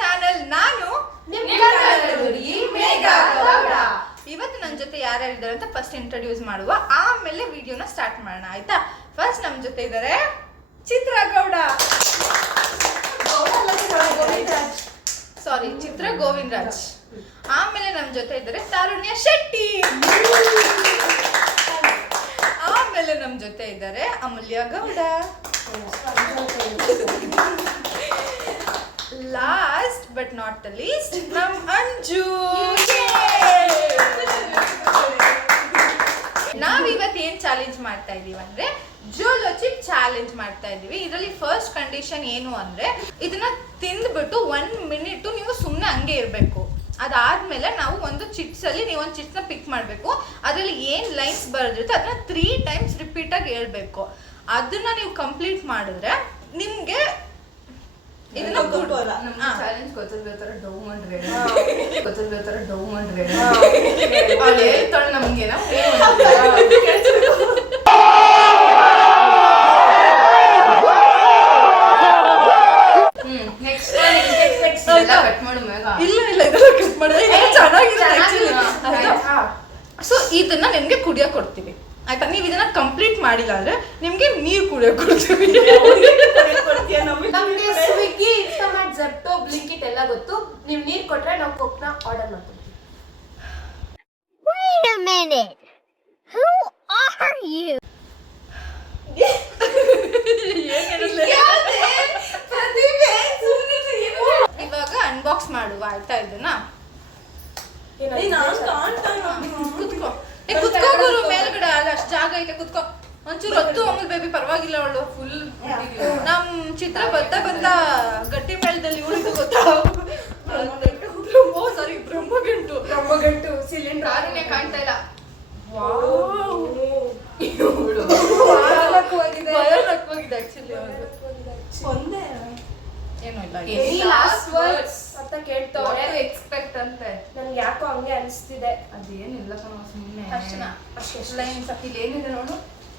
Channel. ನಾನು ಇವತ್ತು ನನ್ನ ಜೊತೆ ಯಾರ್ಯಾರಿದ್ದಾರೆ ಅಂತ ಫಸ್ಟ್ ಇಂಟ್ರೊಡ್ಯೂಸ್ ಮಾಡುವ, ಆಮೇಲೆ ವಿಡಿಯೋನ ಸ್ಟಾರ್ಟ್ ಮಾಡೋಣ ಆಯ್ತಾ. ಫಸ್ಟ್ ನಮ್ಮ ಜೊತೆ ಇದ್ದಾರೆ ಚಿತ್ರ ಗೌಡ, ಸಾರಿ ಚಿತ್ರ ಗೋವಿಂದರಾಜ್. ಆಮೇಲೆ ನಮ್ಮ ಜೊತೆ ಇದ್ದಾರೆ ತಾರುಣ್ಯ ಶೆಟ್ಟಿ. ಆಮೇಲೆ ನಮ್ಮ ಜೊತೆ ಇದ್ದಾರೆ Amulya Gowda. Last but not the least ನಮ್ ಅಂಜು. ನಾವಿವತ್ತು ಏನ್ ಚಾಲೆಂಜ್ ಮಾಡ್ತಾ ಇದೀವಿ ಅಂದ್ರೆ ಜೋಲೋ ಚಿಪ್ ಚಾಲೆಂಜ್ ಮಾಡ್ತಾ ಇದೀವಿ. ಇದರಲ್ಲಿ ಫಸ್ಟ್ ಕಂಡೀಷನ್ ಏನು ಅಂದ್ರೆ ಇದನ್ನ ತಿಂದ್ಬಿಟ್ಟು 1 ಮಿನಿಟ್ ನೀವು ಸುಮ್ಮನೆ ಹಂಗೆ ಇರಬೇಕು. ಅದಾದ್ಮೇಲೆ ನಾವು ಒಂದು ಚಿಟ್ಸ್ ಅಲ್ಲಿ ನೀವು ಒಂದು ಚಿಟ್ಸ್ ನ ಪಿಕ್ ಮಾಡಬೇಕು. ಅದರಲ್ಲಿ ಏನ್ ಲೈನ್ಸ್ ಬರೆದಿರುತ್ತೆ ಅದನ್ನ 3 ಟೈಮ್ಸ್ ರಿಪೀಟ್ ಆಗಿ ಹೇಳ್ಬೇಕು. ಅದನ್ನ ನೀವು ಕಂಪ್ಲೀಟ್ ಮಾಡಿದ್ರೆ ನಿಮ್ಗೆ ಇದನ್ನ ಚಾಲೆಂಜ್ ಗೊತ್ತಿರ್ಬೇಕಾರ ಡೌ ಮಾಡ್ರೆ ಗೊತ್ತಿರ್ಬೇಕಾರ ಡೌ ಮಾಡ್ರೆ ಅವ್ಳು ಹೇಳ್ತಾಳೆ ನಮ್ಗೆ ಸೊ ಇದನ್ನ ನಿಮ್ಗೆ ಕುಡಿಯಕ್ ಕೊಡ್ತೀವಿ ಆಯ್ತಾ. ನೀವ್ ಇದನ್ನ ಕಂಪ್ಲೀಟ್ ಮಾಡಿಲ್ಲ ಅಂದ್ರೆ ನಿಮ್ಗೆ ನೀರ್ ಕುಡಿಯಕ್ ಕೊಡ್ತೀವಿ. ನಮ್ಗೆ ಸ್ವಿಗ್ಗಿ, ಇನ್ಸ್ಟಾಮಾರ್ಟ್, ಜೆಪ್ಟೋ, ಬ್ಲಿಂಕಿಟ್ ಎಲ್ಲ ಗೊತ್ತು. ನೀವು ನೀರ್ ಕೊಟ್ರೆ ನಾವು ಕೋಕ್ನ ಆರ್ಡರ್ ಮಾಡ್ತೀವಿ. Wait a minute. Who are you? ಇವಾಗ ಅನ್ಬಾಕ್ಸ್ ಮಾಡುವ ಆಯ್ತಾ. ಇದನ್ನ ಕುತ್ಕೋ ಗುರು, ಮೇಲ್ಗಡೆ ಅಷ್ಟು ಜಾಗ ಐತೆ, ಕುತ್ಕೋ. ಒಂಚೂರು ಹೊತ್ತು ಅಮೂಲ್ ಬೇಬಿ ಪರವಾಗಿಲ್ಲ. ಅವಳು ಫುಲ್ ನಮ್ ಚಿತ್ರ ಬಂದ ಗಟ್ಟಿ ಮೇಳದಲ್ಲಿ ಉಳಿದು ಗೊತ್ತಾ. ಸಾರಿ ಬ್ರಹ್ಮಗಂಟು ಸಿಲಿಂಡರ್ ಆರಿನೇ ಕಾಣ್ತಾ ಇಲ್ಲ. ಭಯಾನಕವಾಗಿದೆ ಆಕ್ಚುಲಿ. ಏನೋ ಇಲ್ಲ. ಎನಿ ಲಾಸ್ಟ್ ವರ್ಡ್ಸ್ ಅಂತ ಕೇಳ್ತಾವ್ರೆ. ಎಕ್ಸ್ಪೆಕ್ಟ್ ಅಂತೆ. ನನ್ಗೆ ಯಾಕೋ ಹಂಗೆ ಅನಿಸ್ತಿದೆ. ಅದೇನಿಲ್ಲ ಕಣ, ಸುಮ್ಮನೆ ಅಷ್ಟೇ ಲೈನ್ಸ್. ಇಲ್ಲಿ ಏನಿದೆ ನೋಡು.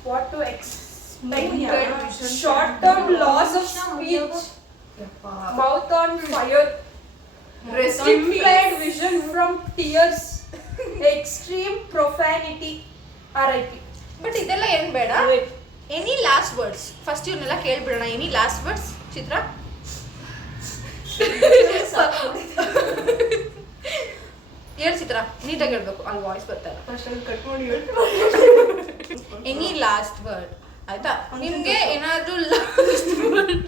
What to expect? Short-term loss of speech, mouth on fire, impaired vision from tears, extreme profanity, RIP. But ಇದೆಲ್ಲ ಏನ್ ಬೇಡ. ಎನಿ ಲಾಸ್ಟ್ ವರ್ಡ್ಸ್ ಫಸ್ಟ್ ಇವನ್ನೆಲ್ಲ ಕೇಳ್ಬಿಡೋಣ. ಎನಿ ಲಾಸ್ಟ್ ವರ್ಡ್ಸ್ ಚಿತ್ರ ಹೇಳ್ ಚಿತ್ರ, ನೀಟಾಗಿ ಹೇಳ್ಬೇಕು. ಅಲ್ಲಿ ವಾಯ್ಸ್ ಬರ್ತಾ ಇಲ್ಲ. ಕಟ್ ಮಾಡಿ ಎನಿ ಲಾಸ್ಟ್ ವರ್ಡ್ ಆಯ್ತಾ. ನಿಮ್ಗೆ ಏನಾದ್ರೂ ಲಾಸ್ಟ್ ವರ್ಡ್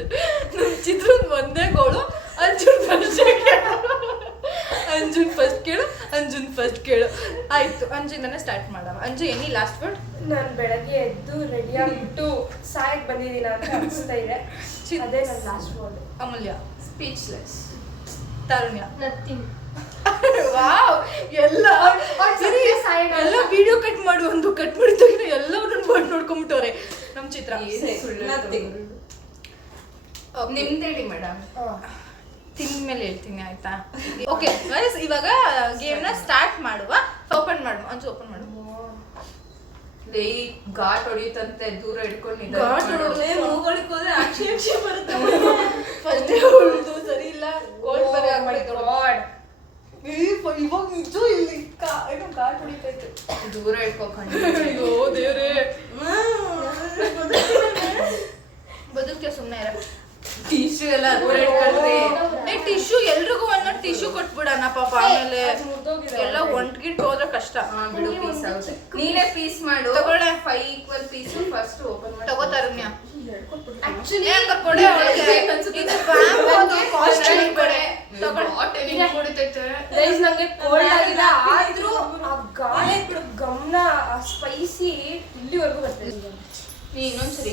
ನಮ್ ಚಿತ್ರದ ಒಂದೇ ಗೋಳು. ಅಂಜುನ್ ಫಸ್ಟ್ ಕೇಳು ಆಯ್ತು. ಅಂಜುಯಿಂದನೇ ಸ್ಟಾರ್ಟ್ ಮಾಡೋಣ. Anju any last word. ನಾನು ಬೆಳಗ್ಗೆ ಎದ್ದು ರೆಡಿ ಆಗಿಬಿಟ್ಟು ಸಾಯಕ್ ಬಂದಿದ್ದೀನ ಅಂತ ಅನಿಸ್ತಾ ಇದೆ. ಅದೇ ನನ್ನ ಲಾಸ್ಟ್ ವರ್ಡ್. ಅಮೂಲ್ಯ ಸ್ಪೀಚ್ಲೆಸ್. ತಾರುಣ್ಯ ನಥಿಂಗ್. ವಾವ್, ಎಲ್ಲ ವಿಡಿಯೋ ಕಟ್ ಮಾಡಿ ಕಟ್ ಮಾಡಿದಾಗ ಎಲ್ಲವನ್ನೂ ಮಾಡಿ ನೋಡ್ಕೊಂಡ್ಬಿಟ್ಟವ್ರೆ ನಮ್ ಚಿತ್ರ. ನಿಮ್ದೇಳಿ ಮೇಡಮ್. ತಿಂದ್ಮೇಲೆ ಹೇಳ್ತೀನಿ ಆಯ್ತಾ. ಓಕೆ ಗೈಸ್, ಇವಾಗ ಗೇಮ್ನ ಸ್ಟಾರ್ಟ್ ಮಾಡುವ. ಓಪನ್ ಮಾಡು ಅಂಜು, ಓಪನ್ ಮಾಡು. ಘಾಟ್ ಹೊಡಿಯುತ್ತಂತೆ, ದೂರ ಇಟ್ಕೊಂಡು ಫಸ್ಟ್ ಸರಿ ಇಲ್ಲ. ಗೋಲ್ಡ್ ಬರೀ ಆಗ್ಬಿಟ್ಟು ಇವಾಗ ನಿಜ ಇಲ್ಲಿ ಏನೋ ಘಾಟ್ ಹೊಡಿತೈತೆ. ದೂರ ಇಟ್ಕೊಂಡು. ಅಯ್ಯೋ ದೇವ್ರೇ, ಬದುಕ್ತೀಯ ಸುಮ್ಮನೆ ಇರ. ಟಿಶ್ಯೂ ಎಲ್ಲ ದೂರ ಇಟ್ಕೊಂಡ್ರೆ ಟಿಶ್ಯೂ ಎಲ್ರಿಗೂ ಒಂದೊಂದು ಟಿಶ್ಯೂ ಕೊಟ್ಬಿಡಣ ಪಾಪ. ಆಮೇಲೆ ಎಲ್ಲ ಒಂಟ್ಗಿಟ್ಟು ಹೋದ್ರೆ ಕಷ್ಟ. ಬಿಡು, ಪೀಸ್ ಆಗುತ್ತೆ. ನೀನೇ ಪೀಸ್ ಮಾಡು. ತಗೊಳ್ಳೆ 5 ಈಕ್ವಲ್ ಪೀಸ್ ಫಸ್ಟ್ ಓಪನ್ ಮಾಡಿ. ತಗೋ ತಾರುಣ್ಯ. ಆಕ್ಚುಲಿ ಕೊಡೆ ಒಳಗೆ ಇದು ಬ್ಯಾಂಬು ಕಾಸ್ಟ್ಲಿ ಕೊಡೆ. ಗೈಸ್ ನಂಗೆ ಕೋಲ್ಡ್ ಆಗಿದೆ, ಆದ್ರೂ ಆ ಗಾಳಿ ಗಮನ ಆ ಸ್ಪೈಸಿ ಇಲ್ಲಿವರೆಗೂ ಬರ್ತಿದೆ. ಇನ್ನೊಂದ್ಸರಿ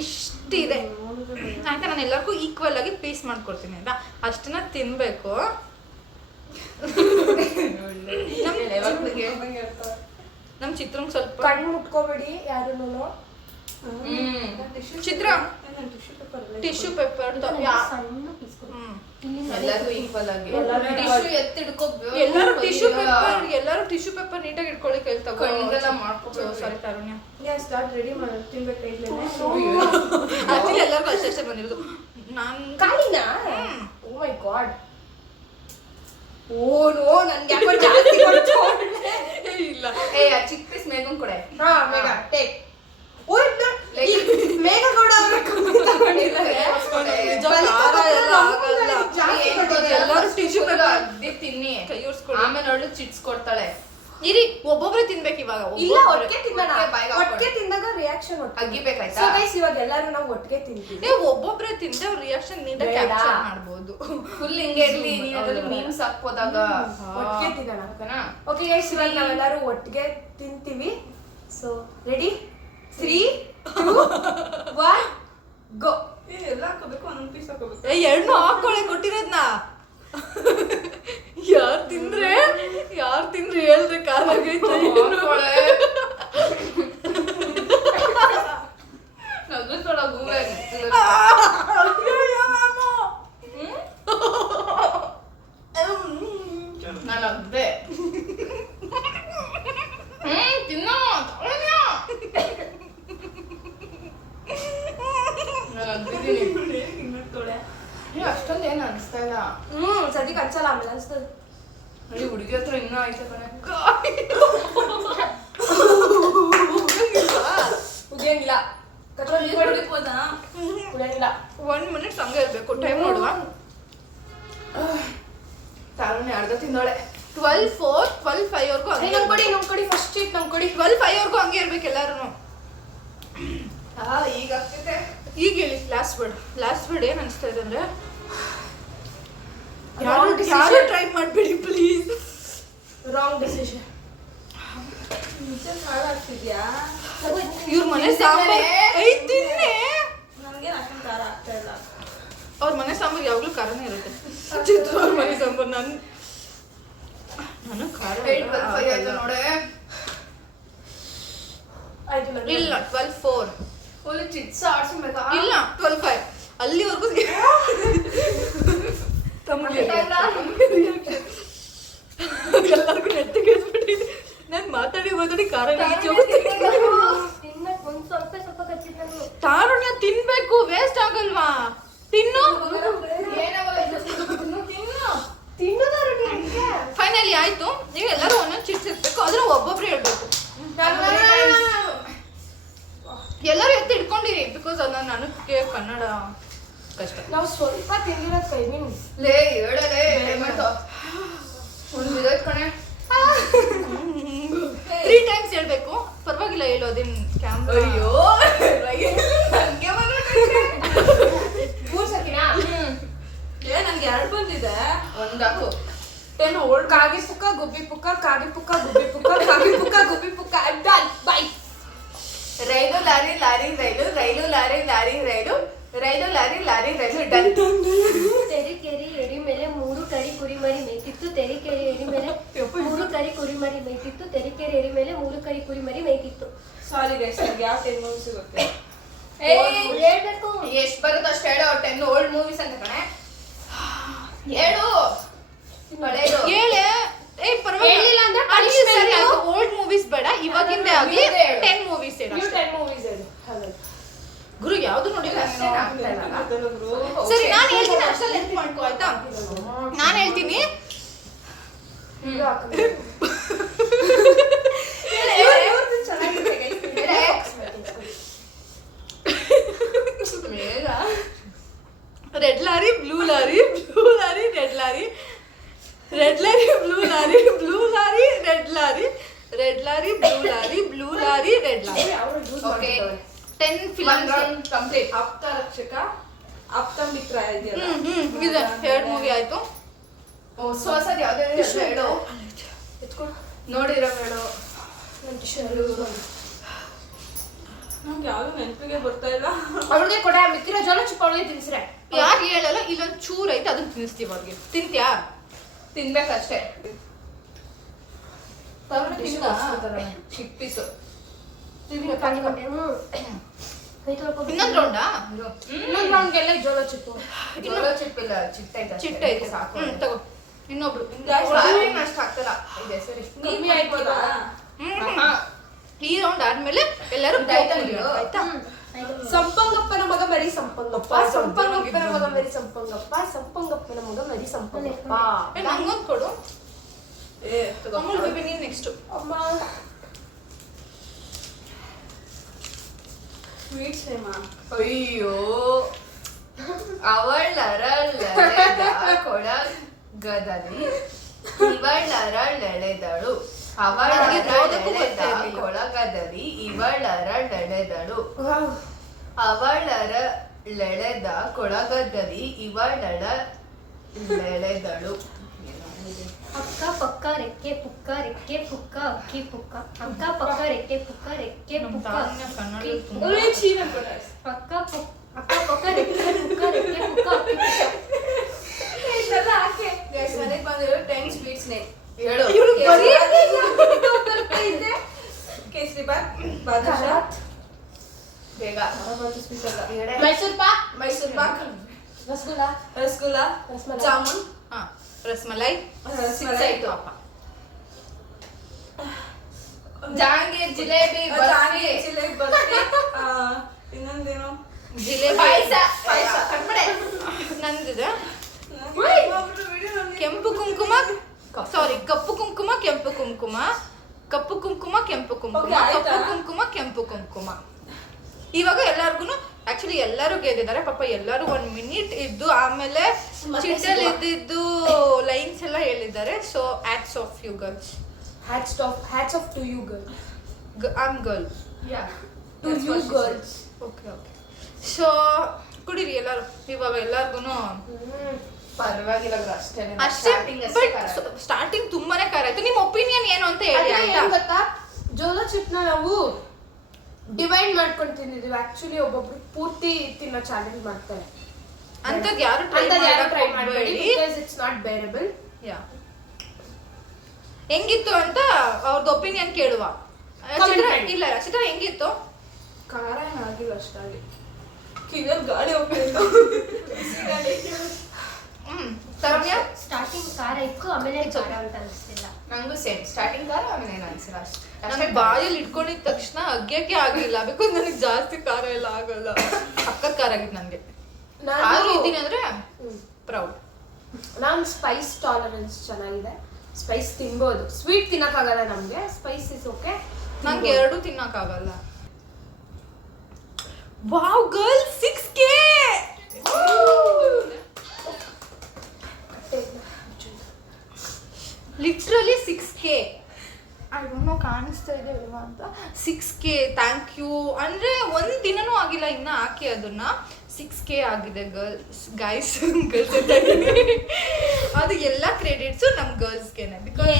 ಇಷ್ಟಿದೆ ಆಯ್ತಾ. ನಾನು ಎಲ್ಲರಿಗೂ ಈಕ್ವಲ್ ಆಗಿ ಪೀಸ್ ಮಾಡ್ಕೊಡ್ತೀನಿ ಆಯ್ತಾ. ಅಷ್ಟನ್ನ ತಿನ್ಬೇಕು. ನಮ್ ಚಿತ್ರಂಗ್ ಸ್ವಲ್ಪ ಕಣ್ಣು ಮುಟ್ಕೋಬೇಡಿ ಯಾರು. ಚಿತ್ರ ಟಿಶ್ಯೂ ಪೇಪರ್ ಎಲ್ಲರೂ ಈಕ್ವಲ್ ಆಗಿ ಟಿಶ್ಯೂ ಎತ್ತಿಡ್ಕೋಬೇಕು. ಎಲ್ಲರೂ ಟಿಶ್ಯೂ ಪೇಪರ್ ನೀಟಾಗಿ ಇಟ್ಕೊಳ್ಳಿ. ಕೈ ಕಣ್ಣಿಗೆಲ್ಲ ಮಾಡ್ಕೋಬೇಕು. ಸಾರಿ ತಾರುಣ್ಯ. ಸ್ಟಾರ್ಟ್ ರೆಡಿ ಮಾಡಿ ತಿನ್ಬೇಕಾಯ್ತೇನೆ. ಆಕ್ಚುಲಿ ಎಲ್ಲರಿಗೂ ಅಷ್ಟೇ ಬಂದಿರೋದು. ನಾನು ಕಾಲಿನಾ ಓ ಮೈ ಗಾಡ್ ಓ ನೋ ನನ್ಗೆ ಯಾಕೋ ಜಾಸ್ತಿ ಕೊಡ್ಕೊಂಡೆ. ಇಲ್ಲ ಆ ಚಿಕ್ಕ ಪೀಸ್ ಮೇಗನ್ ಕೊಡೆ. ಹಾ ಮೇಘ ಟೇಕ್ ಓ ಮೇಘ ಗೌಡ ಅವರ ಕಮ್ಮಿ ತಗೊಂಡಿದ್ದಾರೆ. ನಿಜ ಖಾರ ಎಲ್ಲ ಆಗಲ್ಲ. ಎಲ್ಲರೂ ಟಿಶ್ಯೂ ಅದ್ದಿ ತಿನ್ನಿ ಕೈ ಒರ್ಸ್ಕೊಳ್ಳಿ. ಆಮೇಲೆ ಅವಳು ಚಿಟ್ಸ್ ಕೊಡ್ತಾಳೆ. ಇರಿ ಒಬ್ಬೊಬ್ರೆ ತಿನ್ಬೇಕು ಇವಾಗ. ಇಲ್ಲ ಒಟ್ಟಿಗೆ ತಿನ್ನೋಣ. ಒಟ್ಟಿಗೆ ಬಾಯಿಗೆ ಹಾಕ್ಕೊಳ್ಳಿ. ಒಟ್ಟಿಗೆ ತಿಂದಾಗ ರಿಯಾಕ್ಷನ್ ಅಗ್ಗಿಬೇಕಾಯ್ತಾ? ಸೊ ಗೈಸ್ ಇವಾಗ ಎಲ್ಲರೂ ನಾವು ಒಟ್ಟಿಗೆ ತಿಂತೀವಿ. ನೀವು ಒಬ್ಬೊಬ್ರೆ ತಿಂದ್ರೆ ಅವ್ರ ರಿಯಾಕ್ಷನ್ ನೀಟಾಗಿ ಬೇಡ. ಕ್ಯಾಪ್ಚರ್ ಮಾಡ್ಬೋದು. ಫುಲ್ ಹಿಂಗೆ ಇರ್ಲಿ, ನೀನ್ ಅದ್ರಲ್ಲಿ ಮೀಮ್ಸ್ ಹಾಕ್ಬೋದಾಗ. ಒಟ್ಟಿಗೆ ತಿನ್ನೋಣ. ಓಕೆನಾ? ಓಕೆ ಗೈಸ್ ಇವಾಗ ನಾವೆಲ್ಲರೂ ಒಟ್ಟಿಗೆ ತಿಂತೀವಿ. ಸೊ ರೆಡಿ 3 2 1 ಗೋ. ಎಲ್ಲ ಹಾಕೋಬೇಕು, ಒಂದೊಂದು ಪೀಸ್ ಹಾಕೋಬೇಕು. ಎರಡ್ನು ಹಾಕೊಳ್ಳಿ ಕೊಟ್ಟಿರೋದ್ನ. ಯಾರು ತಿಂದ್ರೆ ಹೇಳ್ರಿ ಕಾಲಾಗೈತೆ. ನಗಸ್ಕೊಳ ಗೂವೆ. ನಾನು ಅಗ್ದೆ. ತಿನ್ನೋ ನಾನು ಅಗ್ದಿದ್ದೀನಿ. ಅಷ್ಟೊಂದು ಏನು ಅನಿಸ್ತಾ ಇಲ್ಲ. ಸದ್ಯಕ್ಕೆ ಅನ್ಸಲ್ಲ, ಆಮೇಲೆ ಅನ್ಸ್ತದೆ. ನೋಡಿ ಹುಡುಗಿ ಹತ್ರ ಇನ್ನೂ ಆಯ್ತು ಕಣೆ. ಉಗಿಯಂಗಿಲ್ಲ, ಕುಡಿಯಂಗಿಲ್ಲ. 1 minute ಹಂಗೆ ಇರ್ಬೇಕು. ಟೈಮ್ ನೋಡುವ. ತಾರುಣ್ಯ ಅರ್ಧ ತಿಂದೋಳೆ. 12:04 12:05 ವರ್ಗೂ ಹಂಗೆ ನಮ್ ಕೊಡಿ ಫಸ್ಟ್ ಶೀಟ್ ನಮ್ ಕೊಡಿ. 12:05 ವರ್ಗೂ ಹಂಗೆ ಇರ್ಬೇಕು ಎಲ್ಲಾರು. ಈಗ ಆಗ್ತೈತೆ. ಈಗ ಹೇಳಿ ಲಾಸ್ಟ್ ವರ್ಡ್ ಏನ್ ಅನ್ಸ್ತಾ ಇದೆ ಅಂದ್ರೆ Wrong decision. ಯಾರು ಟ್ರೈ ಮಾಡ್ಬೇಡಿ ಪ್ಲೀಸ್. Wrong decision. ಇವ್ರ ಮನೆ ಸಾಂಬಾರ್ ಐತಿ. ಅವ್ರ ಮನೆ ಸಾಂಬಾರ್ ಯಾವಾಗ್ಲೂ ಖಾರನೇ ಇರುತ್ತೆ. ಚಿತ್ರ ಅವ್ರ ಮನೆ ಸಾಂಬಾರ್ ನನಗೆ ಖಾರ ಆಯ್ತು ನೋಡೆ. ಆಯ್ತು ನೋಡಿ. ಇಲ್ಲ 12:04 ಫುಲ್ ಚಿಟ್ಸ್ ಆಡ್ಸ್ಬೇಕಾ? ಇಲ್ಲ 12:05 ಅಲ್ಲಿವರೆಗೂ ಎಲ್ಲರಿಗೂ ನೆತ್ತಿಗೆ ನಾನು ಮಾತಾಡಿ ಖಾರ ತಾರುಣ್ಯ ತಿನ್ಬೇಕು, ವೇಸ್ಟ್ ಆಗಲ್ವಾ? ತಿನ್ನು. ಫೈನಲಿ ಆಯ್ತು. ನೀವು ಎಲ್ಲರೂ ಒಂದೊಂದು ಚಿಟ್ಸ್ ಇರ್ಬೇಕು, ಆದ್ರೆ ಒಬ್ಬೊಬ್ರು ಹೇಳ್ಬೇಕು. ಎಲ್ಲರೂ ಎತ್ತಿ ಇಟ್ಕೊಂಡಿರಿ, ಬಿಕಾಸ್ ಅದು ನನಗೆ ಕನ್ನಡ ಕಷ್ಟ. ನಾವು ಸ್ವಲ್ಪ ತಿಂದಿರೋದು ಕೈಮೀನ್ ಲೇ ಹೇಳಲೇ ಒಂದು ವಿರೋಧ ಕಣೆ. 3 times ಹೇಳ್ಬೇಕು. ಪರವಾಗಿಲ್ಲ ಹೇಳೋದೇನ್ ಕ್ಯಾಮ್ರಾ. ಅಯ್ಯೋ ನಂಗೆ ಮೂರ್ ಸಕಿನಾ ನಂಗೆ 2 ಬಂದಿದೆ. ಒಂದಾಕು. ಏನು ಓಲ್ಡ್ ಕಾಗಿ ಪುಕ್ಕ ಗುಬ್ಬಿ ಪುಕ್ಕ ಕಾಗಿ ಪುಕ್ಕ ಗುಬ್ಬಿ ಪುಕ್ಕ ಕಾಗಿ ಪುಕ್ಕ ಗುಬ್ಬಿ ಪುಕ್ಕ. Done bye. Rail lorry lorry rail rail lorry lorry rail rail lorry lorry rail. Done. ತೆರಿಕೆರೆ ಎಡಿ ಮೇಲೆ 3 ಕರಿ ಕುರಿಮರಿ ಮೇಯ್ತಿತ್ತು. ತೆರಿಕೆರೆ ಎಡಿ ಮೇಲೆ 3 ಕರಿ ಕುರಿಮರಿ ಮೇಯ್ತಿತ್ತು. ತೆರಿಕೆರೆ ಎಡಿ ಮೇಲೆ 3 ಕರಿ ಕುರಿಮರಿ ಮೇಯ್ತಿತ್ತು. ಸಾರಿ ಗೈಸ್, ನನಗೆ ಯಾವ 10 ಮೂವೀಸ್ ಸಿಗುತ್ತೆ? ಹೇಳ್ಬೇಕು. ಎಷ್ಟು ಬರುತ್ತೆ ಅಷ್ಟು ಹೇಳು. 10 ಓಲ್ಡ್ ಮೂವೀಸ್ ಅಂತ ಕಣೆ. ಹೇಳು ಹಳೇದು. ಹೇಳೆ. ಹೇಳಿಲ್ಲ ಅಂದ್ರೆ punishment. ಓಲ್ಡ್ ಮೂವೀಸ್ ಬೇಡ, ಇವಾಗಿಂದೇ ಆಗ್ಲಿ. 10 ಮೂವೀಸ್ ಹೇಳು ನೀವು ಅಷ್ಟೇ. 10 ಮೂವೀಸ್ ಹೇಳಿ. ಹೌದು ಗುರು ಯಾವ್ದು ನೋಡಿಲ್ಲ ಅಷ್ಟೇ ಆಗ್ತಾ ಇಲ್ಲ. ಸರಿ, ನಾನು ಹೇಳ್ತೀನಿ ಅಷ್ಟೇ. ಲೆಂತ್ ಮಾಡ್ಕೋ ಆಯ್ತಾ? ನಾನು ಹೇಳ್ತೀನಿ. ಇದು ಹಾಕಿದ್ರೆ ಚೆನ್ನಾಗಿದೆ red lorry blue lorry blue lorry red lorry red lorry blue lorry blue lorry red lorry red lorry blue lorry blue lorry red lorry. ಅವರು ಯೂಸ್ ಓಕೆ, ಮಾಡ್ತಾರೆ. 10 ಫಿಲಮ್ಸ್ ಕಂಪ್ಲೀಟ್. ಆಪ್ತ ರಕ್ಷಕ, ಆಪ್ತ ಮಿತ್ರ ಇದೆಯಲ್ಲ. ಇದೆ. 2 ಮೂವಿ ಆಯ್ತು. ಹೊಸ ಹೊಸದು ಯಾವ್ದು ಹೇಳು. ಎತ್ಕೊಂಡು ನೋಡಿರೋ ಹೇಳು. ನನ್ನ ಟಿಶ್ಯೂ ನಂಗೆ ಯಾವ್ದು ನೆನಪಿಗೆ ಬರ್ತಾ ಇಲ್ಲ. ಅವಳಿಗೆ ಕೊಡ, ಮಿಕ್ಕಿರೋ ಜೋಳ ಚಿಕ್ಕ ಅವಳಿಗೆ ತಿನ್ಸ್ರೆ. ಯಾರು ಹೇಳಲ್ಲ, ಇಲ್ಲೊಂದು ಚೂರ್ ಐತೆ ಅದನ್ನ ತಿನ್ನಿಸ್ತೀವಿ ಅವ್ರಿಗೆ. ತಿಂತ್ಯಾ? ತಿನ್ಬೇಕಷ್ಟೇ. ಚಿಕ್ಕ ಪೀಸು. ಕೈ ತೊಳ್ಕೊಂಡು ಇನ್ನೊಂದು ರೌಂಡಾ? ಇನ್ನೊಂದು ರೌಂಡ್ಗೆಲ್ಲ ಜೋಳ ಚಿಪ್ಪು. ಜೋಳ ಚಿಪ್ಪಿಲ್ಲ, ಚಿಟ್ಟೈತೆ. ಚಿಟ್ಟೈತೆ. ಸಾಕು. ತಗೋ. ಇನ್ನೊಬ್ರು. ಅಷ್ಟು ಆಗ್ತಲ್ಲ. ಇದೆ ಸರಿ. ಕಮ್ಮಿ ಆಯ್ತದ. ಈ ರೌಂಡ್ ಆದ್ಮೇಲೆ ಎಲ್ಲರೂ ಆಯ್ತಾ ನಿಮ್ದು? ಆಯ್ತಾ? ಸಂಪಂಗಪ್ಪನ ಮಗ ಮರಿ ಸಂಪಂಗಪ್ಪ, ಸಂಪಂಗಪ್ಪನ ಮಗ ಮರಿ ಸಂಪಂಗಪ್ಪ, ಸಂಪಂಗಪ್ಪನ ಮಗ ಮರಿ ಸಂಪಂಗಪ್ಪ. ನಂಗೊಂದು ಕೊಡು. ತಗೋ. ಅಮೂಲ್ ಬೇಬಿ ನೀನ್ ನೆಕ್ಸ್ಟ್. ಅಮ್ಮ ಸ್ವೀಟ್ಸ್ ಹೇಮಾ. ಅಯ್ಯೋ ಅವಳರಳೆದ ಕೊಳಗದಲ್ಲಿ ಇವಳರಳೆಳೆದಳು, ಅವಳರಳೆದ ಕೊಳಗದಲ್ಲಿ ಇವಳರಳೆಳೆದಳು, ಅವಳರಳೆಳೆದ ಕೊಳಗದಲ್ಲಿ ಇವಳರಳೆಳೆದಳು. ಅಕ್ಕ ಪಕ್ಕ ರೆಕ್ಕೆ ಪುಕ್ಕ ರೆಕ್ಕೆ ಪುಕ್ಕ ಅಕ್ಕಿ ಪುಕ್ಕ, ಅಕ್ಕ ಪಕ್ಕ ರೆಕ್ಕೆ ಪುಕ್ಕ ರೆಕ್ಕೆ ಪುಕ್ಕ ಅಕ್ಕಿ ಪುಕ್ಕ. ಒಳ್ಳೆ ಚೀನ ಕೊಡ. ಅಕ್ಕ ಪಕ್ಕ ರೆಕ್ಕೆ ಪುಕ್ಕ ರೆಕ್ಕೆ ಪುಕ್ಕ ಅಕ್ಕಿ ಪುಕ್ಕ. ಇದೆಲ್ಲ ಹಾಕಿ ಗೈಸ್ ಮನೆಗೆ ಬಂದಿರೋ 10 ಸ್ವೀಟ್ಸ್ ನೇಮ್ ಹೇಳು. ಕೇಸರಿ ಬಾತ್, ಬಾದುಷಾ, ಬೇಗ ಹೇಳೆ. ಮೈಸೂರ್ ಪಾಕ್, ಮೈಸೂರ್ ಪಾಕ್, ರಸಗುಲ್ಲ, ರಸಗುಲ್ಲ, ರಸಮಲೈ, ಜಾಮೂನ್, ಹಾ ರಸಮಲೈ. ರಸಮಲೈ, ಆಯ್ತು ಅಪ್ಪ. ಜಹಾಂಗೀರ್, ಜಿಲೇಬಿ, ಜಾನಿ, ಬರ್ಫಿ, ಜಿಲೇಬಿ, ಬರ್ಫಿ, ಇನ್ನೊಂದೇನೋ ಜಿಲೇಬಿ, ಪಾಯಸ. ನಂದಿದೆ. ಕೆಂಪು ಕುಂಕುಮ, ಸಾರಿ ಕಪ್ಪು ಕುಂಕುಮ, ಕೆಂಪು ಕುಂಕುಮ, ಕಪ್ಪು ಕುಂಕುಮ, ಕೆಂಪು ಕುಂಕುಮ, Okay, ಆಯ್ತಾ? ಕಪ್ಪು ಕುಂಕುಮ, ಕೆಂಪು ಕುಂಕುಮ. ಇವಾಗ ಎಲ್ಲಾರ್ಗು ಆಕ್ಚುಲಿ ಎಲ್ಲರೂ ಗೆದ್ದಿದ್ದಾರೆ ಪಾಪ. ಎಲ್ಲರೂ 1 ಮಿನಿಟ್ ಇದ್ದು ಆಮೇಲೆ ಚಿಟ್ಟಲ್ಲಿ ಇದ್ದಿದ್ದು ಲೈನ್ಸ್ ಎಲ್ಲ ಹೇಳಿದ್ದಾರೆ. So hats off you girls. hats off to you girls. I am girl. To you girls. Okay okay. So ಕುಡೀರಿ ಎಲ್ಲರೂ. ಇವಾಗ ಎಲ್ಲಾರ್ಗು ಪರವಾಗಿಲ್ಲ ಅಷ್ಟೇ. ಅಷ್ಟೇ. ಬಟ್ ಸ್ಟಾರ್ಟಿಂಗ್ ತುಂಬಾನೇ ಖಾರ ಆಯ್ತು. ನಿಮ್ಮ ಒಪಿನಿಯನ್ ಏನು ಅಂತ ಹೇಳಿ ಅದೇ ಆಯ್ತಾ? ಏನ್ ಗೊತ್ತಾ, ಜೋಲೋ ಚಿಪ್ನ ನಾವು ಡಿವೈಡ್ ಮಾಡ್ಕೊಂಡು ತಿಂದಿದ್ದೀವಿ. ಆಕ್ಚುಲಿ ಒಬ್ಬೊಬ್ರು ಪೂರ್ತಿ ತಿನ್ನೋ ಚಾಲೆಂಜ್ ಮಾಡ್ತಾರೆ. ಅಂತದ್ ಯಾರು ಟ್ರೈ ಮಾಡಬೇಡಿ, ಬಿಕಾಸ್ ಇಟ್ಸ್ ನಾಟ್ ಬೇರಬಲ್. ಯಾ ಹೆಂಗಿತ್ತು ಅಂತ ಅವ್ರದ್ದು ಒಪಿನಿಯನ್ ಕೇಳುವ. Comment ಚಿತ್ರ ಮಾಡಿ. ಇಲ್ಲ ಚಿತ್ರ ಹೆಂಗಿತ್ತು? ಖಾರ ಏನಾಗಿಲ್ಲ ಅಷ್ಟಾಗಿ. ಕಿವಿಯಲ್ಲಿ ಗಾಳಿ ಹೋಗ್ತಿತ್ತು. ತರಮ್ಯ ಸ್ಟಾರ್ಟಿಂಗ್ ಖಾರ ಇತ್ತು, ಆಮೇಲೆ ಖಾರ ಅಂತ ಅನಿಸ್ತಿಲ್ಲ. ನಂಗೂ ಸೇಮ್ ಸ್ಟಾರ್ಟಿಂಗ್ ಖಾರ ಆಮೇಲೆ ಏನು ಅನ್ಸಿಲ್ಲ ಅಷ್ಟೇ. ನನಗೆ ಬಾಯಲ್ಲಿ ಇಟ್ಕೊಂಡಿದ ತಕ್ಷಣ ಅಗ್ಗಕ್ಕೆ ಆಗಿಲ್ಲ. ಬಿಕಾಸ್ ನನಗೆ ಜಾಸ್ತಿ ಖಾರ ಎಲ್ಲ ಆಗಲ್ಲ. ಸಖತ್ ಖಾರ ಆಗಿತ್ತು ನನಗೆ. ಆದ್ರೂ ಇದ್ದೀನಿ ಅಂದ್ರೆ ಪ್ರೌಡ್. ನಾನು ಸ್ಪೈಸ್ ಟಾಲರೆನ್ಸ್ ಚೆನ್ನಾಗಿದೆ. ಸ್ಪೈಸ್ ತಿನ್ಬೋದು. ಸ್ವೀಟ್ ತಿನ್ನಕ್ಕಾಗಲ್ಲ ನಮ್ಗೆ, ಸ್ಪೈಸ್ ಇಸ್ ಓಕೆ. ನಂಗೆ ಎರಡು ತಿನ್ನಕ್ಕಾಗಲ್ಲ. Wow girl 6K. Literally 6K. I don't know ಕಾಣಿಸ್ತಾ ಇದೆ ಇಲ್ವಾ ಅಂತ. 6K thank you. ಅಂದರೆ ಒಂದು ದಿನನೂ ಆಗಿಲ್ಲ ಇನ್ನು ಹಾಕಿ ಅದನ್ನ. 6K ಆಗಿದೆ ಗರ್ಲ್ಸ್ ಗೈಸ್. ಗರ್ಲ್ಸ್ ಅಂತ ಅದು ಎಲ್ಲ ಕ್ರೆಡಿಟ್ಸು ನಮ್ಮ ಗರ್ಲ್ಸ್ಗೆನೆ. ಬಿಕಾಸ್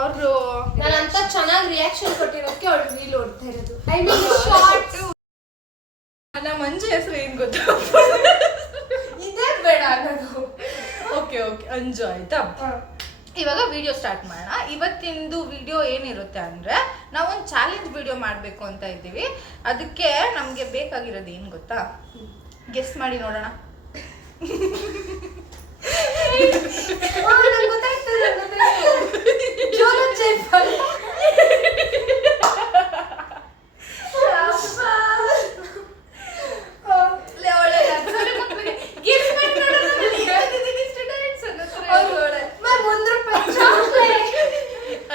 ಅವರು ನಾನಂತ ಚೆನ್ನಾಗಿ ರಿಯಾಕ್ಷನ್ ಕೊಟ್ಟಿರೋದಕ್ಕೆ ಅವ್ಳು ರೀಲ್ ಓಡ್ತಾ ಇರೋದು. I mean short. ನಮ್ಮ ಮಂಜು ಹೆಸರು ಏನು ಗೊತ್ತಾ? ಇದೇ ಬೇಡ ನಾನು. ಓಕೆ ಓಕೆ ಅಂಜು ಆಯ್ತಾ. ಇವಾಗ ವಿಡಿಯೋ ಸ್ಟಾರ್ಟ್ ಮಾಡೋಣ. ಇವತ್ತಿಂದು ವಿಡಿಯೋ ಏನಿರುತ್ತೆ ಅಂದರೆ ನಾವೊಂದು ಚಾಲೆಂಜ್ ವಿಡಿಯೋ ಮಾಡಬೇಕು ಅಂತ ಇದ್ದೀವಿ. ಅದಕ್ಕೆ ನಮಗೆ ಬೇಕಾಗಿರೋದು ಏನು ಗೊತ್ತಾ? ಗೆಸ್ ಮಾಡಿ ನೋಡೋಣ. ಗೊತ್ತಾಯ್ತು. ಜೋಲೋ ಚಿಪ್.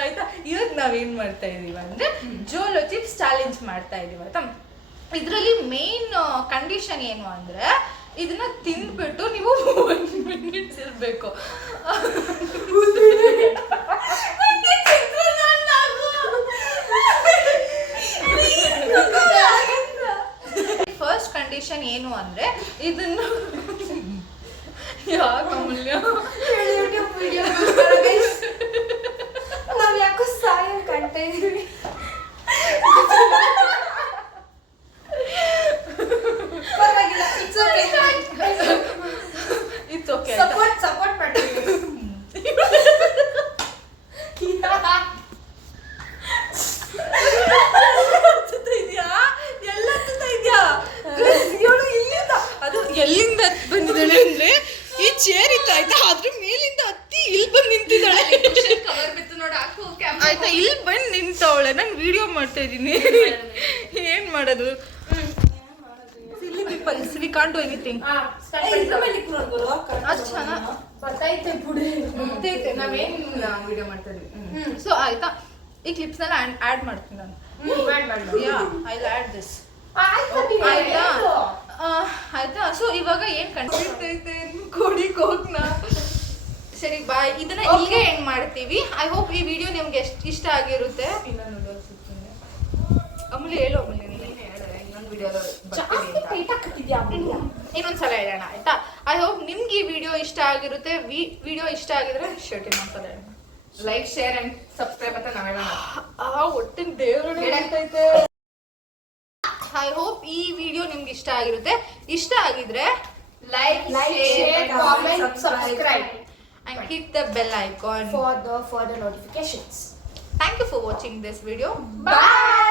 ಆಯ್ತಾ, ಇವಾಗ ನಾವೇನ್ ಮಾಡ್ತಾ ಇದೀವಿ ಅಂದ್ರೆ ಜೋಲೋ ಚಿಪ್ಸ್ ಚಾಲೆಂಜ್ ಮಾಡ್ತಾ ಇದೀವಿ ಆಯ್ತಾ. ಇದರಲ್ಲಿ ಮೇನ್ ಕಂಡೀಷನ್ ಏನು ಅಂದ್ರೆ ಇದನ್ನ ತಿಂದ್ಬಿಟ್ಟು ನೀವು 1 ಮಿನಿಟ್ಸ್ ಇರ್ಬೇಕು. ಫಸ್ಟ್ ಕಂಡೀಷನ್ ಏನು ಅಂದ್ರೆ ಇದನ್ನ ಯಾಕೆ ಅಮೂಲ್ಯ ಯೂಟ್ಯೂಬ್ ವಿಡಿಯೋ ನಾವು ಯಾಕೋ ಸಾಯಂ ಕಾಣ್ತಾ ಇದೀವಿ. ಪರವಾಗಿಲ್ಲ, it's okay. It's okay. Support ಮಾಡ್ತೀವಿ. ಅದು ಎಲ್ಲಿಂದ ಬಂದಿದ್ದಾಳೆ ಅಂದ್ರೆ ಈ ಚೇರ್ ಇತ್ತು ಆಯ್ತಾ, ಅದ್ರ ಮೇಲಿಂದ ಹತ್ತಿ ಇಲ್ಲಿ ಬಂದು ನಿಂತಿದ್ದಾಳೆ. ಕವರ್ ಬಿತ್ತು ನೋಡಿ ಹಾಕು ಆಯ್ತಾ, ಇಲ್ಲಿ ಬಂದು ನಿಂತವಳೆ. ನಾನು ವಿಡಿಯೋ ಮಾಡ್ತಾ ಇದ್ದೀನಿ. ಏನ್ ಮಾಡೋದು? Pimples we can't do anything ಅದು ಚೆನ್ನಾಗಿ ಬರ್ತೈತೆ ಬಿಡಿ ನಾವೇನ್ ವಿಡಿಯೋ ಮಾಡ್ತಾ ಇದೀವಿ ಸೊ ಆಯ್ತಾ ಈ ಕ್ಲಿಪ್ಸ್ನೆಲ್ಲ ಆ್ಯಡ್ ಮಾಡ್ತೀನಿ ನಾನು ಯಾ ಐ ಆ್ಯಡ್ ದಿಸ್ ಆಯ್ತಾ ಆಯ್ತಾ ಸೊ ಇವಾಗ ಏನ್ ಕಂಡಿರ್ತೈತೆ ಕೊಡಿ ಕೋಕ್ನ ಸರಿ ಬಾಯ್ ಇದನ್ನ ಇಲ್ಲಿಗೆ ಎಂಡ್ ಮಾಡ್ತೀವಿ ಐ ಹೋಪ್ ಈ ವಿಡಿಯೋ ನಿಮ್ಗೆ ಎಷ್ಟು ಇಷ್ಟ ಆಗಿರುತ್ತೆ ಅಮೂಲ್ಯ ಹೇಳು ಅಮೂಲ್ಯ ನೀನು ಇನ್ನೊಂದು ವಿಡಿಯೋ ಇನ್ನೊಂದ್ಸಲ ಹೇಳೋಣ ಆಯ್ತಾ ಐ ಹೋಪ್ ನಿಮ್ಗೆ ಈ ವಿಡಿಯೋ ಇಷ್ಟ ಆಗಿರುತ್ತೆ ವಿಡಿಯೋ ಇಷ್ಟ ಆಗಿದ್ರೆ ಶರ್ಟ್ ಇನ್ನೊಂದ್ಸಲ ಹೇಳೋಣ ಲೈಕ್ ಶೇರ್ ಅಂಡ್ ಸಬ್ಸ್ಕ್ರೈಬ್ ಅಂತ ನಾವ್ ಹೇಳೋಣ ಒಟ್ಟಿನ ದೇವ್ರು ಐ ಹೋಪ್ ಈ ವಿಡಿಯೋ ನಿಮ್ಗೆ ಇಷ್ಟ ಆಗಿರುತ್ತೆ ಇಷ್ಟ ಆಗಿದ್ರೆ like share, comment, subscribe. and hit the bell icon. for the further notifications. Thank you for watching this video. Bye.